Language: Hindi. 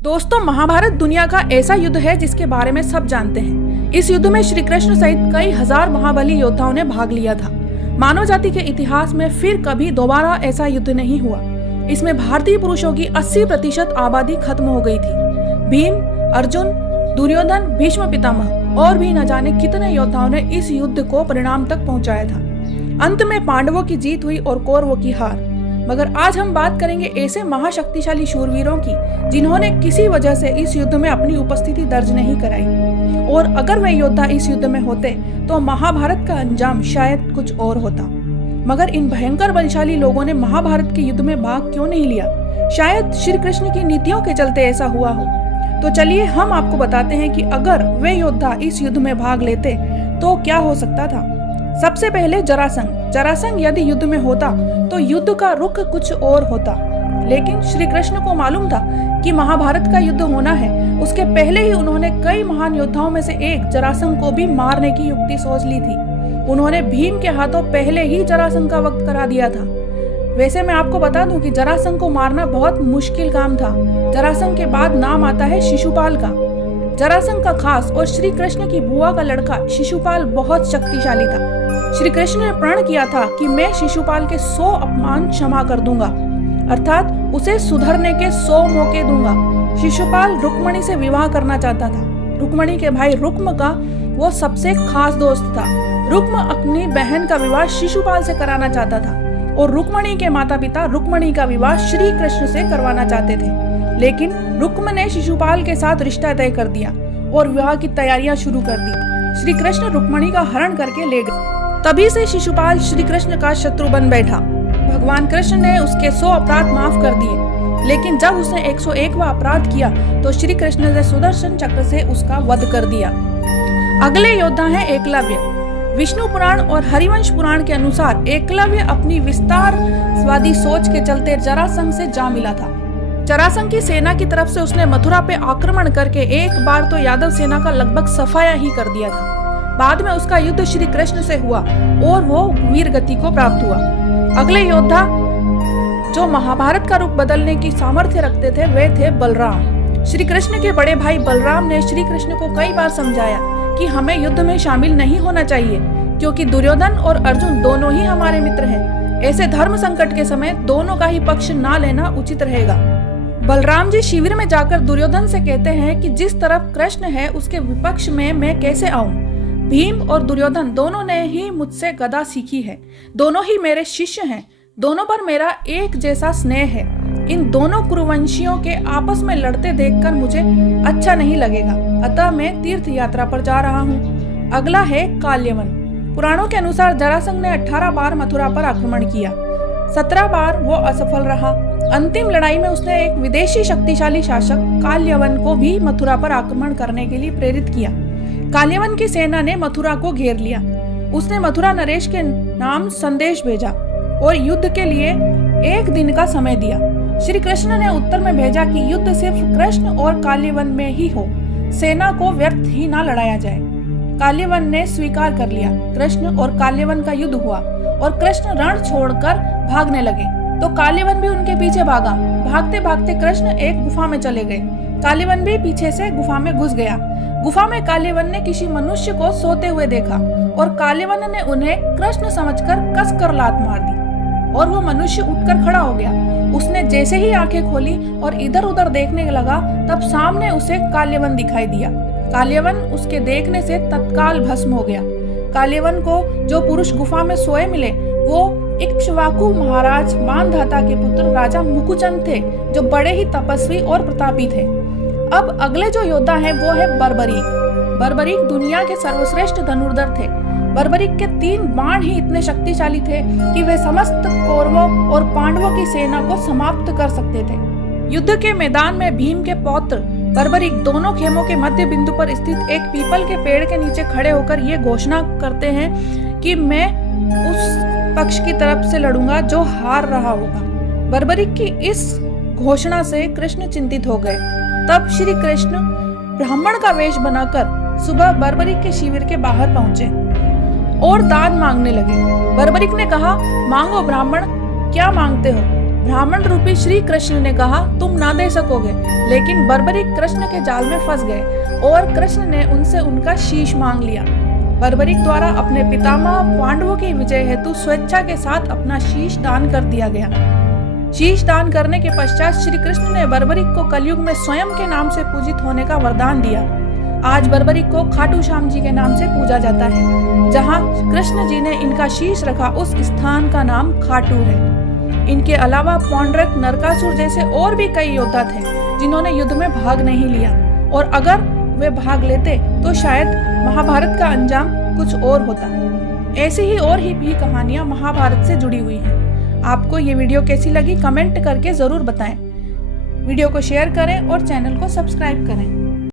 दोस्तों, महाभारत दुनिया का ऐसा युद्ध है जिसके बारे में सब जानते हैं। इस युद्ध में श्री कृष्ण सहित कई हजार महाबली योद्धाओं ने भाग लिया था। मानव जाति के इतिहास में फिर कभी दोबारा ऐसा युद्ध नहीं हुआ। इसमें भारतीय पुरुषों की 80% आबादी खत्म हो गई थी। भीम, अर्जुन, दुर्योधन, भीष्म पितामह और भी न जाने कितने योद्धाओं ने इस युद्ध को परिणाम तक पहुंचाया था। अंत में पांडवों की जीत हुई और कौरवों की हार। मगर आज हम बात करेंगे ऐसे महाशक्तिशाली शूरवीरों की जिन्होंने किसी वजह से इस युद्ध में अपनी उपस्थिति दर्ज नहीं कराई, और अगर वे योद्धा इस युद्ध में होते तो महाभारत का अंजाम शायद कुछ और होता। मगर इन भयंकर बलशाली लोगों ने महाभारत के युद्ध में भाग क्यों नहीं लिया? शायद श्री कृष्ण की नीतियों के चलते ऐसा हुआ हो। तो चलिए हम आपको बताते हैं कि अगर वे योद्धा इस युद्ध में भाग लेते तो क्या हो सकता था। सबसे पहले जरासंध यदि युद्ध में होता तो युद्ध का रुख कुछ और होता। लेकिन श्री कृष्ण को मालूम था कि महाभारत का युद्ध होना है। उसके पहले ही उन्होंने कई महान योद्धाओं में से एक जरासंध को भी मारने की युक्ति सोच ली थी। उन्होंने भीम के हाथों पहले ही जरासंध का वक्त करा दिया था। वैसे मैं आपको बता दूं कि जरासंध को मारना बहुत मुश्किल काम था। जरासंध के बाद नाम आता है शिशुपाल का। जरासंध का खास और श्री कृष्ण की बुआ का लड़का शिशुपाल बहुत शक्तिशाली था। श्री कृष्ण ने प्रण किया था कि मैं शिशुपाल के 100 अपमान क्षमा कर दूंगा, अर्थात उसे सुधरने के 100 मौके दूंगा। शिशुपाल रुक्मणी से विवाह करना चाहता था। रुक्मणी के भाई रुक्म का वो सबसे खास दोस्त था। रुक्म अपनी बहन का विवाह शिशुपाल से कराना चाहता था और रुक्मणी के माता पिता रुक्मणी का विवाह श्री कृष्ण से करवाना चाहते थे। लेकिन रुक्म ने शिशुपाल के साथ रिश्ता तय कर दिया और विवाह की तैयारियां शुरू कर दी। श्री कृष्ण रुक्मणी का हरण करके ले गए। तभी से शिशुपाल श्री कृष्ण का शत्रु बन बैठा। भगवान कृष्ण ने उसके 100 अपराध माफ कर दिए, लेकिन जब उसने 101वां अपराध किया तो श्री कृष्ण ने सुदर्शन चक्र से उसका वध कर दिया। अगले योद्धा हैं एकलव्य। विष्णु पुराण और हरिवंश पुराण के अनुसार एकलव्य अपनी विस्तारवादी सोच के चलते जरासंध से जा मिला था। जरासंध की सेना की तरफ से उसने मथुरा पे आक्रमण करके एक बार तो यादव सेना का लगभग सफाया ही कर दिया था। बाद में उसका युद्ध श्री कृष्ण से हुआ और वो वीर गति को प्राप्त हुआ। अगले योद्धा जो महाभारत का रूप बदलने की सामर्थ्य रखते थे वे थे बलराम। श्री कृष्ण के बड़े भाई बलराम ने श्री कृष्ण को कई बार समझाया कि हमें युद्ध में शामिल नहीं होना चाहिए, क्योंकि दुर्योधन और अर्जुन दोनों ही हमारे मित्र हैं। ऐसे धर्म संकट के समय दोनों का ही पक्ष ना लेना उचित रहेगा। बलराम जी शिविर में जाकर दुर्योधन से कहते हैं कि जिस तरफ कृष्ण है उसके विपक्ष में मैं कैसे आऊं। भीम और दुर्योधन दोनों ने ही मुझसे गदा सीखी है, दोनों ही मेरे शिष्य हैं, दोनों पर मेरा एक जैसा स्नेह है। इन दोनों कुरुवंशियों के आपस में लड़ते देखकर मुझे अच्छा नहीं लगेगा, अतः मैं तीर्थ यात्रा पर जा रहा हूँ। अगला है काल्यवन। पुराणों के अनुसार जरासंध ने 18 बार मथुरा पर आक्रमण किया, 17 बार वो असफल रहा। अंतिम लड़ाई में उसने एक विदेशी शक्तिशाली शासक काल्यवन को भी मथुरा पर आक्रमण करने के लिए प्रेरित किया। काल्यवन की सेना ने मथुरा को घेर लिया। उसने मथुरा नरेश के नाम संदेश भेजा और युद्ध के लिए 1 दिन का समय दिया। श्री कृष्ण ने उत्तर में भेजा कि युद्ध सिर्फ कृष्ण और काल्यवन में ही हो, सेना को व्यर्थ ही ना लड़ाया जाए। काल्यवन ने स्वीकार कर लिया। कृष्ण और काल्यवन का युद्ध हुआ और कृष्ण रण छोड़कर भागने लगे तो काल्यवन भी उनके पीछे भागा। भागते भागते कृष्ण एक गुफा में चले गए। काल्यवन भी पीछे से गुफा में घुस गया। गुफा में काल्यवन ने किसी मनुष्य को सोते हुए देखा और काल्यवन ने उन्हें कृष्ण समझकर कसकर लात मार दी और वो मनुष्य उठकर खड़ा हो गया। उसने जैसे ही आंखें खोली और इधर उधर देखने लगा तब सामने उसे काल्यवन दिखाई दिया। काल्यवन उसके देखने से तत्काल भस्म हो गया। काल्यवन को जो पुरुष गुफा में सोए मिले वो इक्ष्वाकु महाराज मानधाता के पुत्र राजा मुकुचन थे, जो बड़े ही तपस्वी और प्रतापी थे। अब अगले जो योद्धा है वो है बर्बरीक। बर्बरीक दुनिया के सर्वश्रेष्ठ धनुर्धर थे। बर्बरीक के 3 बाण ही इतने शक्तिशाली थे कि वे समस्त कौरवों और पांडवों की सेना को समाप्त कर सकते थे। युद्ध के मैदान में भीम के पौत्र बर्बरीक दोनों खेमों के मध्य बिंदु पर स्थित एक पीपल के पेड़ के नीचे खड़े होकर ये घोषणा करते हैं कि मैं उस पक्ष की तरफ से लड़ूंगा जो हार रहा होगा। बर्बरीक की इस घोषणा से कृष्ण चिंतित हो गए। तब श्री कृष्ण ब्राह्मण का वेश बनाकर सुबह बर्बरीक के शिविर के बाहर पहुंचे और दान मांगने लगे। बर्बरीक ने कहा, मांगो ब्राह्मण, क्या मांगते हो? ब्राह्मण रूपी श्री कृष्ण ने कहा तुम ना दे सकोगे, लेकिन बर्बरिक कृष्ण के जाल में फंस गए और कृष्ण ने उनसे उनका शीश मांग लिया। बर्बरिक द्वारा अपने पितामह पांडवों की विजय हेतु स्वेच्छा के साथ अपना शीश दान कर दिया गया। शीश दान करने के पश्चात श्री कृष्ण ने बर्बरिक को कलयुग में स्वयं के नाम से पूजित होने का वरदान दिया। आज बर्बरिक को खाटू श्याम जी के नाम से पूजा जाता है। जहां कृष्ण जी ने इनका शीश रखा उस स्थान का नाम खाटू है। इनके अलावा पौंड्रक, नरकासुर जैसे और भी कई योद्धा थे जिन्होंने युद्ध में भाग नहीं लिया, और अगर वे भाग लेते तो शायद महाभारत का अंजाम कुछ और होता। ऐसी ही और भी कहानियां महाभारत से जुड़ी हुई हैं। आपको ये वीडियो कैसी लगी कमेंट करके जरूर बताएं। वीडियो को शेयर करें और चैनल को सब्सक्राइब करें।